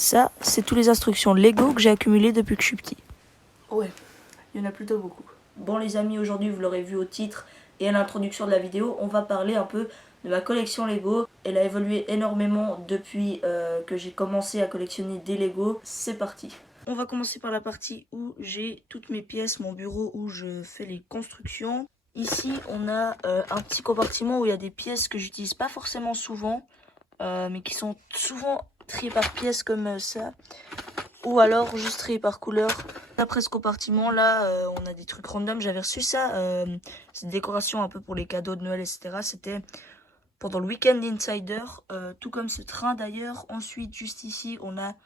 Ça, c'est toutes les instructions Lego que j'ai accumulées depuis que je suis petit. Ouais, il y en a plutôt beaucoup. Bon les amis, aujourd'hui vous l'aurez vu au titre et à l'introduction de la vidéo, on va parler un peu de ma collection Lego. Elle a évolué énormément depuis que j'ai commencé à collectionner des Lego. C'est parti. On va commencer par la partie où j'ai toutes mes pièces, mon bureau où je fais les constructions. Ici, on a un petit compartiment où il y a des pièces que j'utilise pas forcément souvent, mais qui sont souvent triées par pièces comme ça, ou alors juste triées par couleur. Après ce compartiment là, on a des trucs random. J'avais reçu ça, c'est une décoration un peu pour les cadeaux de Noël, etc. C'était pendant le week-end Insider, tout comme ce train d'ailleurs. Ensuite, juste ici, on a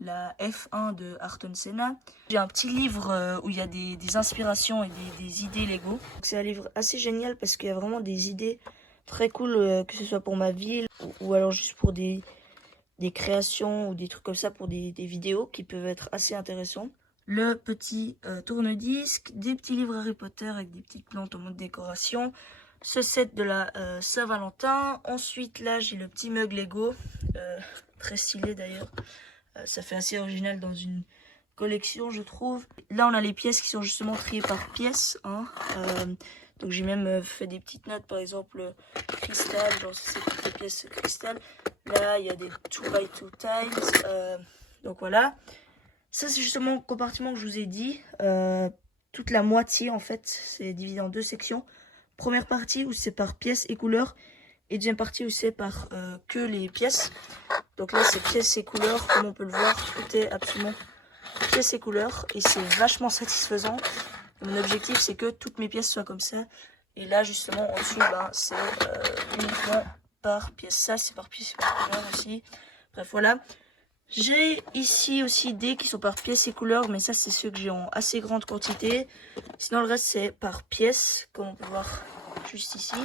la F1 de Ayrton Senna. J'ai un petit livre où il y a des inspirations et des idées Lego. C'est un livre assez génial parce qu'il y a vraiment des idées très cool, que ce soit pour ma ville ou alors juste pour des créations ou des trucs comme ça, pour des vidéos qui peuvent être assez intéressants. Le petit tourne-disque, des petits livres Harry Potter avec des petites plantes en mode décoration. Ce set de la Saint-Valentin. Ensuite là j'ai le petit mug Lego, très stylé d'ailleurs. Ça fait assez original dans une collection, je trouve. Là, on a les pièces qui sont justement triées par pièces. Hein. Donc, j'ai même fait des petites notes, par exemple, cristal. Genre, c'est toutes les pièces cristal. Là, il y a des 2x2 tiles. Donc, voilà. Ça, c'est justement le compartiment que je vous ai dit. Toute la moitié, en fait, c'est divisé en deux sections. Première partie où c'est par pièces et couleurs. Et deuxième partie où c'est par que les pièces. Donc là, c'est pièces et couleurs, comme on peut le voir, tout est absolument pièces et couleurs, et c'est vachement satisfaisant. Mon objectif, c'est que toutes mes pièces soient comme ça. Et là, justement, en dessous, ben, c'est uniquement par pièce. Ça, c'est par pièce et par couleur aussi. Bref, voilà. J'ai ici aussi des qui sont par pièces et couleurs, mais ça, c'est ceux que j'ai en assez grande quantité. Sinon, le reste, c'est par pièces, comme on peut voir juste ici.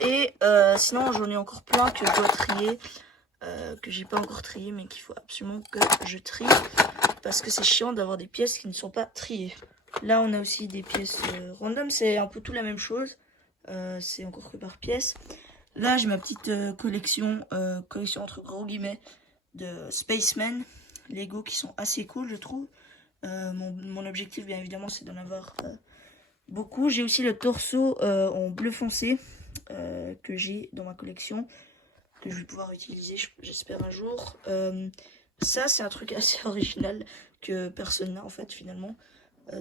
Et sinon, j'en ai encore plein que je dois trier. Que j'ai pas encore trié, mais qu'il faut absolument que je trie parce que c'est chiant d'avoir des pièces qui ne sont pas triées. Là on a aussi des pièces random, c'est un peu tout la même chose, c'est encore que par pièce. Là j'ai ma petite collection entre gros guillemets de Spaceman Lego qui sont assez cool, je trouve. Mon objectif bien évidemment c'est d'en avoir beaucoup. J'ai aussi le torseau en bleu foncé que j'ai dans ma collection, que je vais pouvoir utiliser, j'espère un jour. Ça, c'est un truc assez original que personne n'a en fait finalement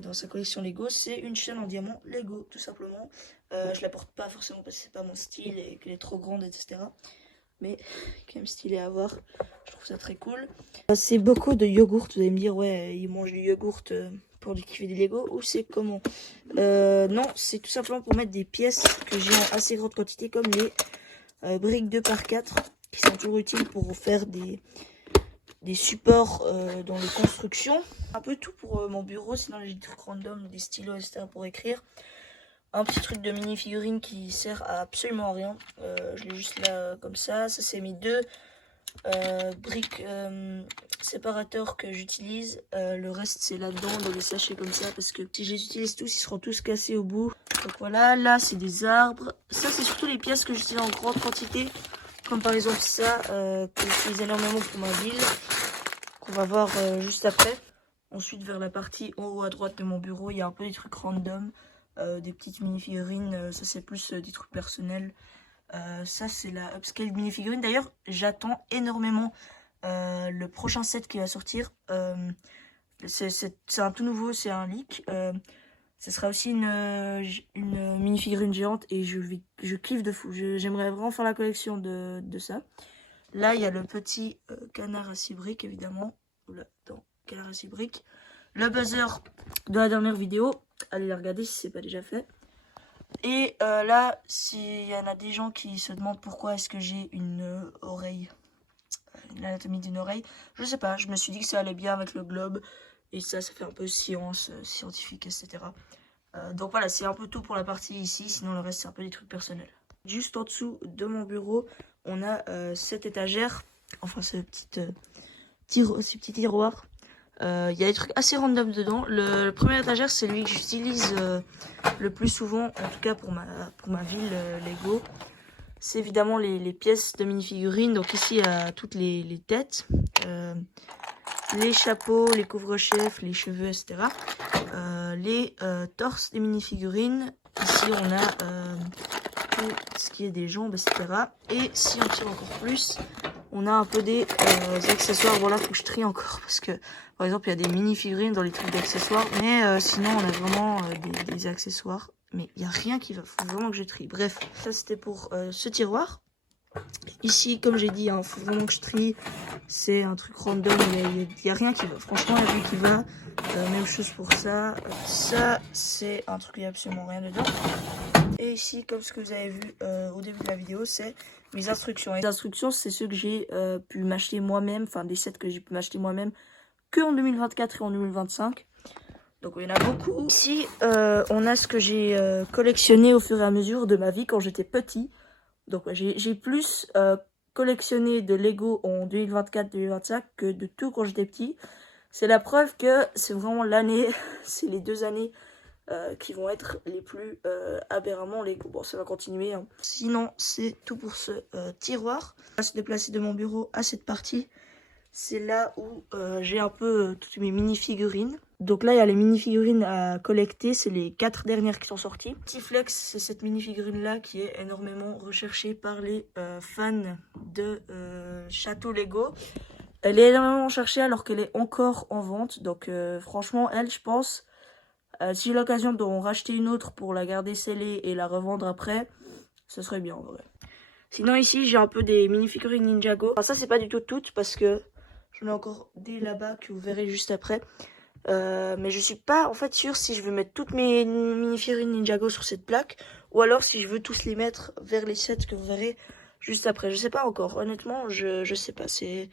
dans sa collection Lego. C'est une chaîne en diamant Lego, tout simplement. Je la porte pas forcément parce que c'est pas mon style et qu'elle est trop grande, etc. Mais quand même stylé à voir. Je trouve ça très cool. C'est beaucoup de yogourt. Vous allez me dire, ouais, ils mangent du yogourt pour du kiffer des Lego. Ou c'est comment? Non, c'est tout simplement pour mettre des pièces que j'ai en assez grande quantité, comme les briques 2x4 qui sont toujours utiles pour faire des supports dans les constructions. Un peu tout pour mon bureau, sinon j'ai des trucs random, des stylos, etc. pour écrire. Un petit truc de mini figurine qui sert à absolument rien. Je l'ai juste là comme ça. Ça c'est mes deux briques séparateurs que j'utilise. Le reste c'est là-dedans dans des sachets comme ça parce que si je les utilise tous, ils seront tous cassés au bout. Donc voilà, là c'est des arbres. Ça c'est surtout les pièces que j'utilise en grande quantité. Comme par exemple ça, que j'utilise énormément pour ma ville. Qu'on va voir juste après. Ensuite vers la partie en haut à droite de mon bureau, il y a un peu des trucs random. Des petites mini-figurines, ça c'est plus des trucs personnels. Ça c'est la upscale mini-figurine. D'ailleurs j'attends énormément le prochain set qui va sortir. C'est un tout nouveau, c'est un leak. Ce sera aussi une mini-figurine géante et je kiffe de fou. J'aimerais vraiment faire la collection de ça. Là, il y a le petit canard à 6 briques, évidemment. Oula, attends, canard à 6 briques. Le buzzer de la dernière vidéo. Allez la regarder si c'est pas déjà fait. Et là, s'il y en a des gens qui se demandent pourquoi est-ce que j'ai une oreille, l'anatomie d'une oreille, je sais pas. Je me suis dit que ça allait bien avec le globe. Et ça fait un peu science, scientifique, etc. Donc voilà, c'est un peu tout pour la partie ici. Sinon, le reste, c'est un peu des trucs personnels. Juste en dessous de mon bureau, on a cette étagère. Enfin, ce petit tiroir. Il y a des trucs assez random dedans. Le premier étagère, c'est lui que j'utilise le plus souvent, en tout cas pour ma ville Lego. C'est évidemment les pièces de mini-figurines. Donc ici, il y a toutes les têtes. les chapeaux, les couvre-chefs, les cheveux, etc. Les torses des mini-figurines. Ici, on a tout ce qui est des jambes, etc. Et si on tire encore plus, on a un peu des accessoires. Voilà, faut que je trie encore parce que, par exemple, il y a des mini-figurines dans les trucs d'accessoires. Mais sinon, on a vraiment des accessoires. Mais il n'y a rien qui va. Faut vraiment que je trie. Bref, ça c'était pour ce tiroir. Ici, comme j'ai dit, il faut vraiment que je trie. C'est un truc random. Il n'y a rien qui va. Franchement, il n'y a rien qui va. Même chose pour ça. Ça, c'est un truc, il n'y a absolument rien dedans. Et ici, comme ce que vous avez vu au début de la vidéo, c'est mes instructions. Et les instructions, c'est ceux que j'ai pu m'acheter moi-même. Enfin, des sets que j'ai pu m'acheter moi-même que en 2024 et en 2025. Donc il y en a beaucoup. Ici, on a ce que j'ai collectionné au fur et à mesure de ma vie quand j'étais petit. Donc j'ai plus collectionné de Lego en 2024-2025 que de tout quand j'étais petit. C'est la preuve que c'est vraiment l'année, c'est les 2 années qui vont être les plus aberramment Lego. Bon, ça va continuer. Hein. Sinon, c'est tout pour ce tiroir. On va se déplacer de mon bureau à cette partie. C'est là où j'ai un peu toutes mes mini-figurines. Donc là, il y a les mini-figurines à collecter. C'est les 4 dernières qui sont sorties. Petit flex, c'est cette mini-figurine-là qui est énormément recherchée par les fans de Château Lego. Elle est énormément recherchée alors qu'elle est encore en vente. Donc franchement, elle, je pense, si j'ai l'occasion d'en racheter une autre pour la garder scellée et la revendre après, ce serait bien en vrai. Sinon ici, j'ai un peu des mini-figurines Ninjago. Enfin, ça, c'est pas du tout toutes parce que j'en ai encore des là-bas que vous verrez juste après. Mais je suis pas en fait sûre si je veux mettre toutes mes mini-figurines Ninjago sur cette plaque ou alors si je veux tous les mettre vers les sets que vous verrez juste après. Je sais pas encore. Honnêtement, je sais pas. C'est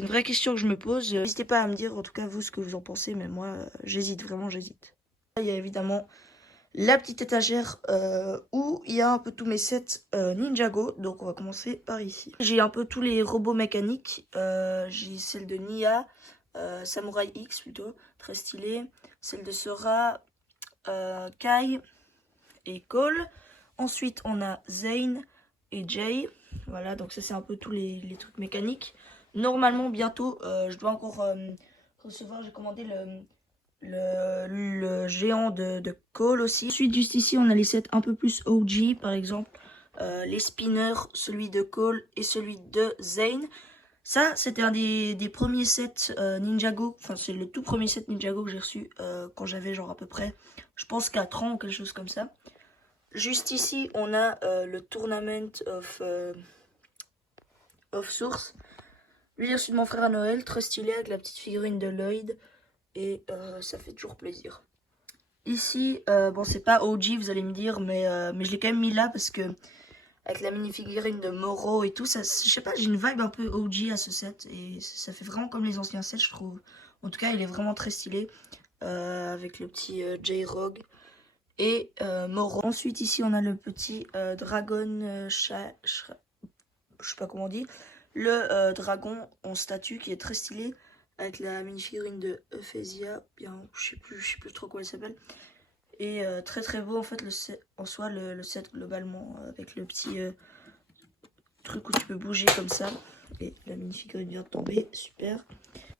une vraie question que je me pose. N'hésitez pas à me dire en tout cas vous ce que vous en pensez. Mais moi, j'hésite vraiment, j'hésite. Il y a évidemment la petite étagère où il y a un peu tous mes sets Ninjago. Donc on va commencer par ici. J'ai un peu tous les robots mécaniques. J'ai celle de Nia, Samurai X plutôt, très stylée. Celle de Sora, Kai et Cole. Ensuite on a Zane et Jay. Voilà, donc ça c'est un peu tous les trucs mécaniques. Normalement bientôt je dois encore recevoir, j'ai commandé le géant de Cole aussi. Ensuite, juste ici, on a les sets un peu plus OG, par exemple. Les spinners, celui de Cole et celui de Zane. Ça, c'était un des premiers sets Ninjago. Enfin, c'est le tout premier set Ninjago que j'ai reçu quand j'avais genre à peu près, je pense 4 ans ou quelque chose comme ça. Juste ici, on a le Tournament of Source. Lui, j'ai reçu de mon frère à Noël, très stylé avec la petite figurine de Lloyd. Et ça fait toujours plaisir. Ici, bon c'est pas OG vous allez me dire, mais je l'ai quand même mis là parce que avec la mini-figurine de Moro et tout, ça, je sais pas, j'ai une vibe un peu OG à ce set et ça fait vraiment comme les anciens sets je trouve. En tout cas il est vraiment très stylé avec le petit J-Rogue et Moro. Ensuite ici on a le petit Dragon, je sais pas comment on dit, le dragon en statue qui est très stylé. Avec la mini-figurine de Euphésia, bien, je sais plus trop quoi elle s'appelle. Et très très beau en fait le set, en soi le set globalement avec le petit truc où tu peux bouger comme ça. Et la mini-figurine vient de tomber, super.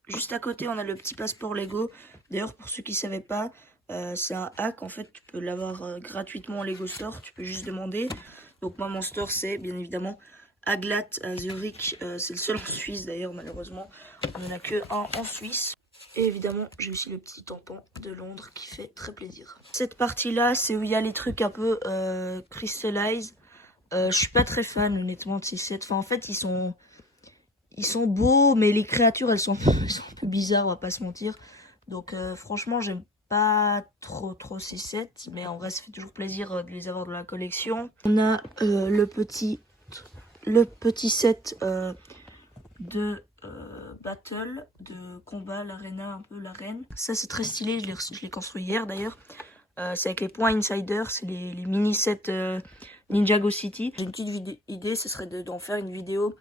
Juste à côté on a le petit passeport Lego. D'ailleurs pour ceux qui ne savaient pas, c'est un hack en fait, tu peux l'avoir gratuitement en Lego Store, tu peux juste demander. Donc moi mon store c'est bien évidemment Aglat à Zurich, c'est le seul en Suisse d'ailleurs malheureusement, on n'en a que un en Suisse. Et évidemment j'ai aussi le petit tampon de Londres qui fait très plaisir. Cette partie là c'est où il y a les trucs un peu Crystallize. Je suis pas très fan honnêtement de ces sets, enfin en fait ils sont beaux mais les créatures elles sont un peu bizarres, on va pas se mentir. Donc franchement j'aime pas trop ces sets, mais en vrai ça fait toujours plaisir de les avoir dans la collection. On a le petit set de battle, de combat, l'arena, un peu l'arène. Ça c'est très stylé, je l'ai construit hier d'ailleurs. C'est avec les points insider, c'est les mini sets Ninjago City. J'ai une petite idée, ce serait d'en faire une vidéo.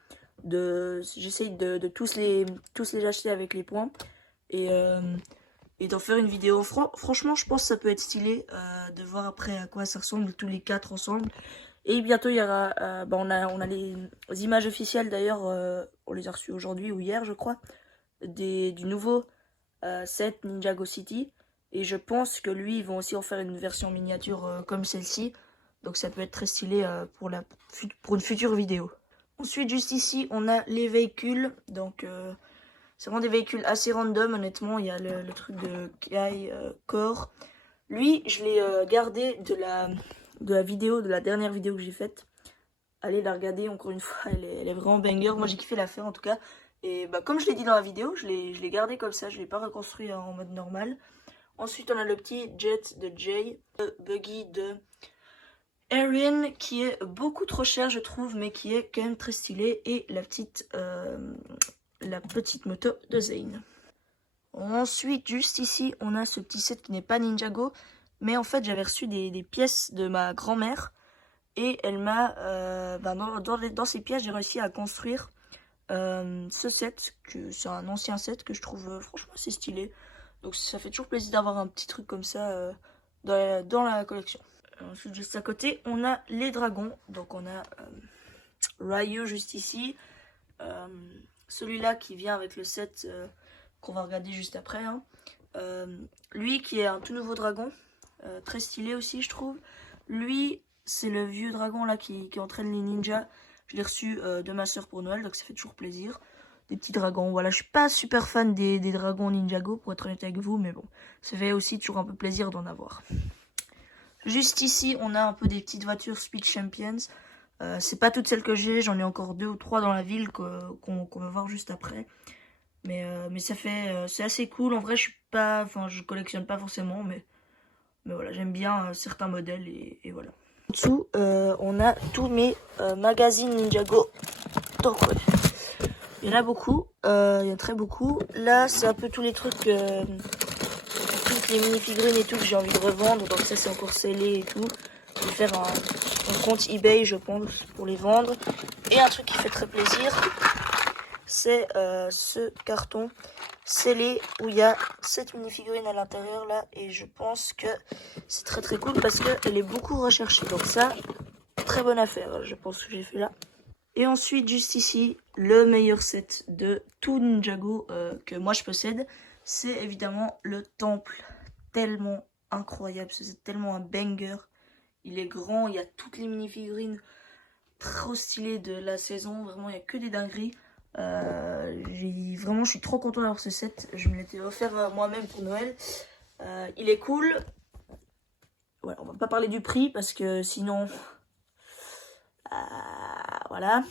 J'essaye de tous les acheter avec les points. Et d'en faire une vidéo. Franchement je pense que ça peut être stylé de voir après à quoi ça ressemble tous les 4 ensemble. Et bientôt il y aura, on a les images officielles d'ailleurs, on les a reçues aujourd'hui ou hier je crois, du nouveau set Ninjago City. Et je pense que lui, ils vont aussi en faire une version miniature comme celle-ci. Donc ça peut être très stylé pour une future vidéo. Ensuite, juste ici, on a les véhicules. Donc c'est vraiment des véhicules assez random, honnêtement. Il y a le truc de Kai Core. Lui, je l'ai gardé de la vidéo, de la dernière vidéo que j'ai faite. Allez la regarder encore une fois, elle est vraiment banger. Moi j'ai kiffé la faire en tout cas. Et bah, comme je l'ai dit dans la vidéo, je l'ai gardé comme ça, je ne l'ai pas reconstruit en mode normal. Ensuite on a le petit jet de Jay, le buggy de Erin qui est beaucoup trop cher je trouve, mais qui est quand même très stylé. Et la petite moto de Zane. Ensuite juste ici on a ce petit set qui n'est pas Ninjago, mais en fait j'avais reçu des pièces de ma grand-mère. Et elle m'a, dans ces pièces, j'ai réussi à construire ce set, que c'est un ancien set que je trouve franchement assez stylé. Donc ça fait toujours plaisir d'avoir un petit truc comme ça dans la collection. Ensuite, juste à côté, on a les dragons. Donc on a Ryu juste ici. Celui-là qui vient avec le set qu'on va regarder juste après. Hein. Lui qui est un tout nouveau dragon. Très stylé aussi, je trouve. Lui... c'est le vieux dragon là qui entraîne les ninjas. Je l'ai reçu de ma soeur pour Noël, donc ça fait toujours plaisir. Des petits dragons, voilà. Je suis pas super fan des dragons Ninjago, pour être honnête avec vous, mais bon. Ça fait aussi toujours un peu plaisir d'en avoir. Juste ici, on a un peu des petites voitures Speed Champions. C'est pas toutes celles que j'ai, j'en ai encore 2 ou 3 dans la ville qu'on va voir juste après. Mais ça fait, c'est assez cool. En vrai, je collectionne pas forcément, mais voilà, j'aime bien certains modèles et voilà. En dessous, on a tous mes magazines Ninjago. Donc, ouais. Il y en a beaucoup, il y en a très beaucoup. Là, c'est un peu tous les trucs, toutes les mini-figurines et tout que j'ai envie de revendre. Donc ça, c'est encore scellé et tout. Je vais faire un compte eBay, je pense, pour les vendre. Et un truc qui fait très plaisir, c'est ce carton scellé où il y a cette mini-figurine à l'intérieur là. Et je pense que c'est très très cool parce qu'elle est beaucoup recherchée. Donc ça, très bonne affaire, je pense que j'ai fait là. Et ensuite, juste ici, le meilleur set de tout Ninjago que moi je possède, c'est évidemment le temple. Tellement incroyable, c'est tellement un banger. Il est grand, il y a toutes les mini-figurines trop stylées de la saison. Vraiment, il n'y a que des dingueries. Vraiment, je suis trop content d'avoir ce set. Je me l'étais offert moi-même pour Noël. Il est cool. Ouais, on va pas parler du prix parce que sinon... voilà.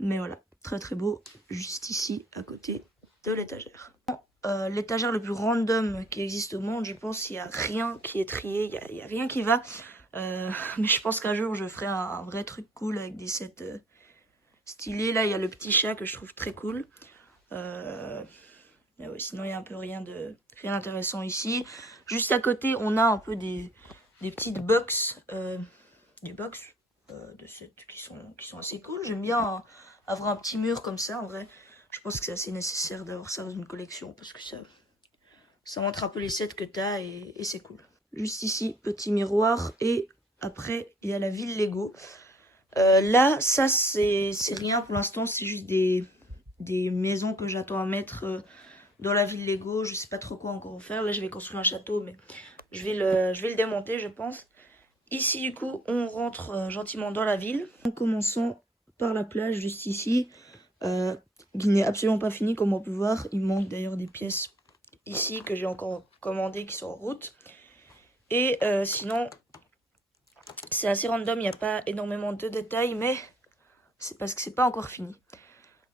Mais voilà, très très beau, juste ici, à côté de l'étagère. L'étagère le plus random qui existe au monde, je pense qu'il n'y a rien qui est trié, il n'y a rien qui va. Mais je pense qu'un jour, je ferai un vrai truc cool avec des sets stylés. Là, il y a le petit chat que je trouve très cool. Mais ouais, sinon, il n'y a un peu rien d'intéressant ici. Juste à côté, on a un peu des petites box, de sets qui sont assez cool. J'aime bien avoir un petit mur comme ça, en vrai. Je pense que c'est assez nécessaire d'avoir ça dans une collection parce que ça montre un peu les sets que tu as et c'est cool. Juste ici, petit miroir. Et après, il y a la ville Lego. Là, ça, c'est rien pour l'instant. C'est juste des maisons que j'attends à mettre dans la ville Lego. Je sais pas trop quoi encore faire. Là, je vais construire un château, mais je vais le démonter, je pense. Ici, du coup, on rentre gentiment dans la ville. En commençant par la plage, juste ici, qui n'est absolument pas fini, comme on peut voir. Il manque d'ailleurs des pièces ici que j'ai encore commandées qui sont en route. Et sinon, c'est assez random, il n'y a pas énormément de détails, mais c'est parce que c'est pas encore fini.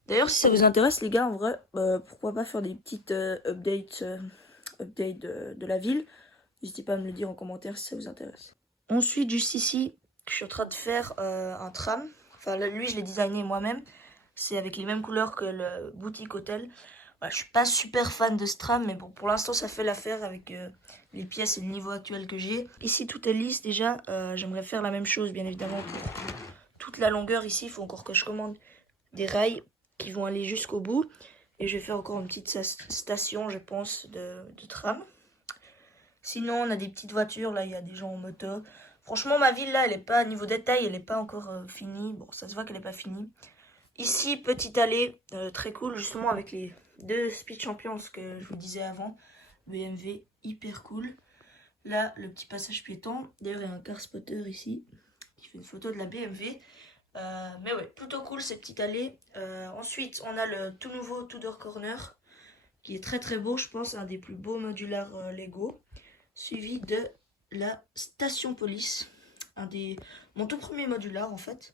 D'ailleurs, si ça vous intéresse, les gars, en vrai, pourquoi pas faire des petites updates de la ville. N'hésitez pas à me le dire en commentaire si ça vous intéresse. Ensuite, juste ici, je suis en train de faire un tram. Enfin, lui, je l'ai designé moi-même. C'est avec les mêmes couleurs que le boutique hôtel. Voilà, je suis pas super fan de ce tram, mais bon, pour l'instant, ça fait l'affaire avec les pièces et le niveau actuel que j'ai. Ici, tout est lisse déjà. J'aimerais faire la même chose, bien évidemment, pour toute la longueur ici. Il faut encore que je commande des rails qui vont aller jusqu'au bout. Et je vais faire encore une petite station, je pense, de tram. Sinon, on a des petites voitures. Là, il y a des gens en moto. Franchement, ma ville, là, elle est pas, niveau détail, elle n'est pas encore finie. Bon, ça se voit qu'elle n'est pas finie. Ici, petite allée, très cool, justement, avec les de Speed Champions que je vous disais avant. BMW, hyper cool. Là, le petit passage piéton. D'ailleurs, il y a un car spotter ici qui fait une photo de la BMW. Mais ouais, plutôt cool ces petites allées. Ensuite, on a le tout nouveau Tudor Corner qui est très très beau, je pense, un des plus beaux modulars Lego. Suivi de la station police, mon tout premier modular en fait.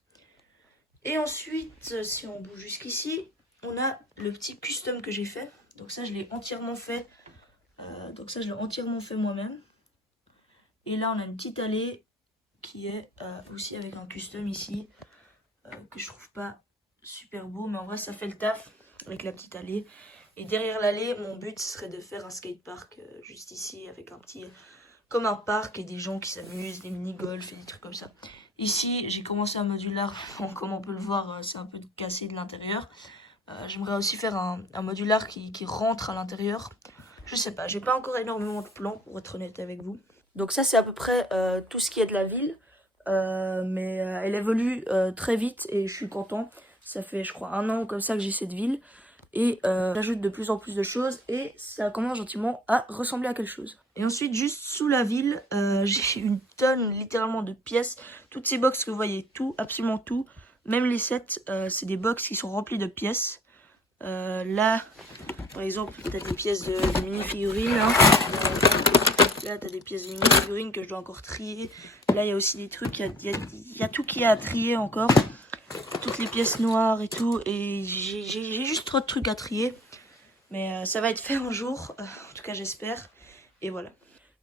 Et ensuite, si on bouge jusqu'ici, on a le petit custom que j'ai fait. Donc ça, je l'ai entièrement fait. Moi-même. Et là, on a une petite allée qui est aussi avec un custom ici que je trouve pas super beau, mais en vrai, ça fait le taf avec la petite allée. Et derrière l'allée, mon but serait de faire un skatepark juste ici avec un petit, comme un parc et des gens qui s'amusent, des mini-golf et des trucs comme ça. Ici, j'ai commencé un modular, comme on peut le voir, c'est un peu cassé de l'intérieur. J'aimerais aussi faire un modular qui rentre à l'intérieur. Je sais pas, j'ai pas encore énormément de plans pour être honnête avec vous. Donc ça, c'est à peu près tout ce qui est de la ville. Mais elle évolue très vite et je suis content. Ça fait, je crois, 1 an comme ça que j'ai cette ville. Et j'ajoute de plus en plus de choses et ça commence gentiment à ressembler à quelque chose. Et ensuite, juste sous la ville, j'ai une tonne littéralement de pièces. Toutes ces box que vous voyez, tout, absolument tout, même les sets, c'est des box qui sont remplies de pièces. Là, par exemple, t'as des pièces de mini-figurines. Hein. Là, t'as des pièces de mini-figurines que je dois encore trier. Là, il y a aussi des trucs, il y a tout qui est à trier encore. Toutes les pièces noires et tout, et j'ai juste trop de trucs à trier, mais ça va être fait un jour, en tout cas j'espère, et voilà.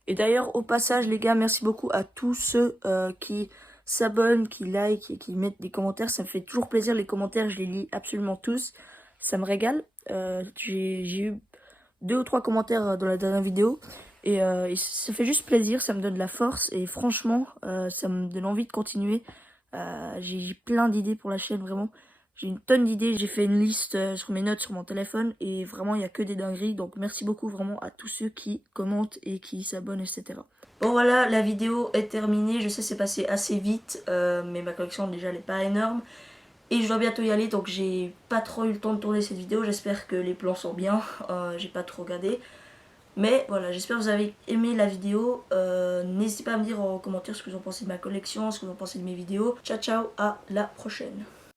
Et d'ailleurs au passage les gars, merci beaucoup à tous ceux qui s'abonnent, qui like et qui mettent des commentaires, ça me fait toujours plaisir les commentaires, je les lis absolument tous, ça me régale. J'ai eu 2 ou 3 commentaires dans la dernière vidéo, et ça fait juste plaisir, ça me donne de la force, et franchement ça me donne envie de continuer. J'ai plein d'idées pour la chaîne, vraiment. J'ai une tonne d'idées. J'ai fait une liste sur mes notes sur mon téléphone. Et vraiment, il n'y a que des dingueries. Donc, merci beaucoup vraiment à tous ceux qui commentent et qui s'abonnent, etc. Bon, voilà, la vidéo est terminée. Je sais, c'est passé assez vite. Mais ma collection, déjà, elle n'est pas énorme. Et je dois bientôt y aller. Donc, j'ai pas trop eu le temps de tourner cette vidéo. J'espère que les plans sont bien. J'ai pas trop regardé. Mais voilà, j'espère que vous avez aimé la vidéo. N'hésitez pas à me dire en commentaire ce que vous en pensez de ma collection, ce que vous en pensez de mes vidéos. Ciao, ciao, à la prochaine.